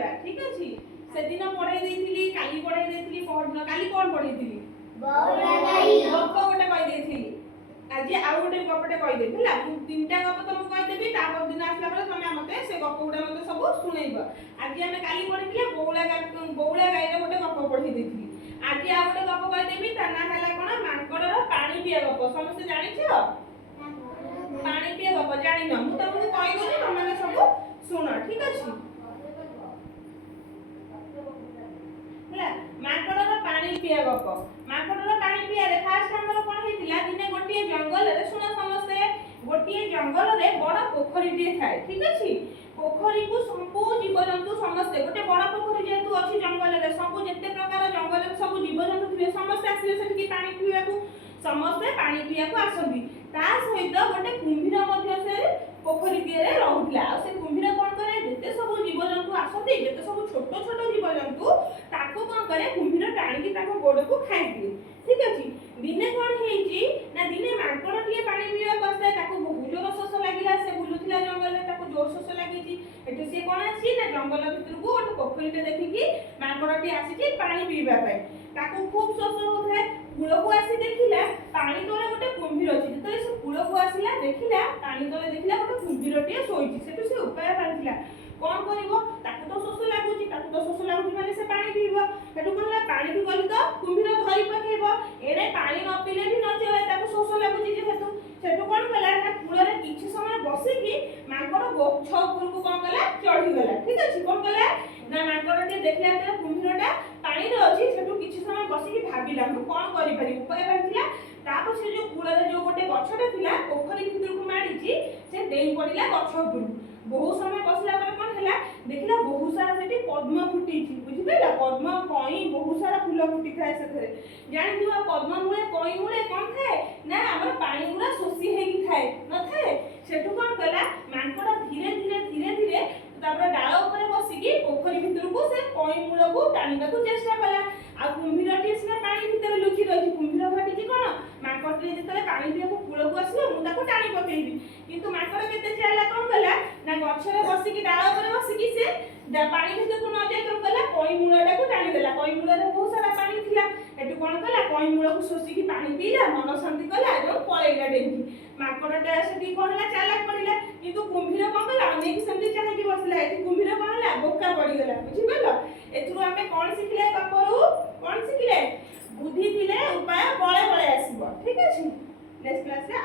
पढ़िबा ठीक अछि से दिन पढ़ाई देथिली काली पढ़ाई देथिली पढ़ना काली कोन पढ़ैथिली बौला गाई गप गोटे कहि देथिली आज आउ गोटे गपटे कहि देबी हला मु तीनटा गप तुमको कहि देबी तापर दिन आसला पर तमे मते से गप गुडा मते सब सुनैबो आज हमें काली पढ़िथिले बौला गाई रे गोटे गप पढ़ी देथिली आज आउ गोटे गप कहि देबी ता ना हला कोन मांकड़र पानी पिया गप समस्त जानि छियो पानी पिया गप जानि न मु तुमको कहि देली तमे सब सुन ठीक अछि माकड़र पानी पिया गप माकड़र पानी पिया रे फास्ट हमर कोन हेतिला दिने गोटिए जंगल रे सुन समस्ते गोटिए जंगल रे बड़ पोखरी टे थाए ठीक अछि पोखरी को संपू जीव जंतु समस्ते गोटे बड़ पोखरी जेतु अछि जंगल रे सबु जत्ते प्रकार जंगल रे सबु जीव जंतु थे समस्ते आसीले सेठी पानी पिया को समस्ते पानी पिया को आसबी ता सहित गोटे कुंभीर मध्य से पोखरी रे रहउतला आ से कुंभीर कोन करे जत्ते सबु जीव जंतु आसती जत्ते सबु छोट छोट जीव जंतु ताको कोन करे कुंभीर टाणी की ताको गोड़ को खाइ दिए ठीक अछि दिने कोन हेची ना दिने मांकड़ टिए पानी पिया बसले ताको बहुत जोर शोष लागिला से बुलुथिला जंगल रे ताको जोर शोष लागिची एटु से कोन आसी ना जंगल भितर को गोटे पोखरी टे देखि की मांकड़ टी आसी पानी पीबा पाए ताको खूब शोष होथाय कूल को आसी देखिला पानी तले गोटे कुंभीर अछि जतले से कूल को आसीला देखिला पानी तले देखिला गोटे कुंभीर टी सोइची सेटु से उपाय बांधिला कोन करिवो ताको तो शोष लागुची माने से पानी पीबो सेटु कहला पानी भी गली तो कुंभीर धरि पकेबो एने पानी न पीले भी न चले ताको शोष लागुची जे हेतु सेटु कोन कला ना कूल रे किछि समय बसी की मांकड़ गछ ऊपर को कोन कला चढ़ी गला ठीक अछि कोन कला ना मांकड़ टे देखला ते कुंभीरटा पानी रे अछि सेटु किछि समय बसी की भाबिला हम कोन करि पारि उपाय बांधिला तापर से जो कूल रे जो गोटे गछटा थिला पोखरी भितर को माडीची से देई पडिला गछ ऊपर बहुत समय बसला पर कोन हैला देखिला बहुत सारा सेठी पद्म फुटीची बुझि पेला पद्म कई बहुत सारा फूल फुटी थाए सेथरे जानि दिवा पद्म मूले कई मूले कोन थाए ना हमर पानी गुरा सोसी हेकी थाए न थाए सेठु कोन कला मांकड़ धीरे धीरे तापर डाळ ऊपर बसिकी पोखरी भितर को से कई मूल को टानिबा को चेष्टा कला आ कुंभीरटी सिना पानी भितर लुचि रही कुंभीर भाबिची कोन मांकड़टे जेतले पानी पिया को कूल को आसीलो मु ताको टाणी पकेइबी किंतु मांकड़ केते चाला कोन कला ना गछरे बसिकी डाळ ऊपर बसिकी से पानी भितर को न जाय कोन कला कई मूलटा को टाणी देला कई मूल रे बहुत सारा पानी थिला एटु कोन कला कई मूल को सोसिकी पानी पीला मन शांति कला जो पळेला डेंगी मांकड़टा सेठी कोनला चालाक पड़िला किंतु कुंभीर कोन कला अनेक संति चाहि बसला एठी कुंभीर कोनला बोका पड़ी गला बुझि पेलो एथुरु हमें कोन सिखले कपरु कोन सिखले बुद्धि थिले उपाय बळे बळे आसीबो ठीक अछि नेक्स्ट क्लास रे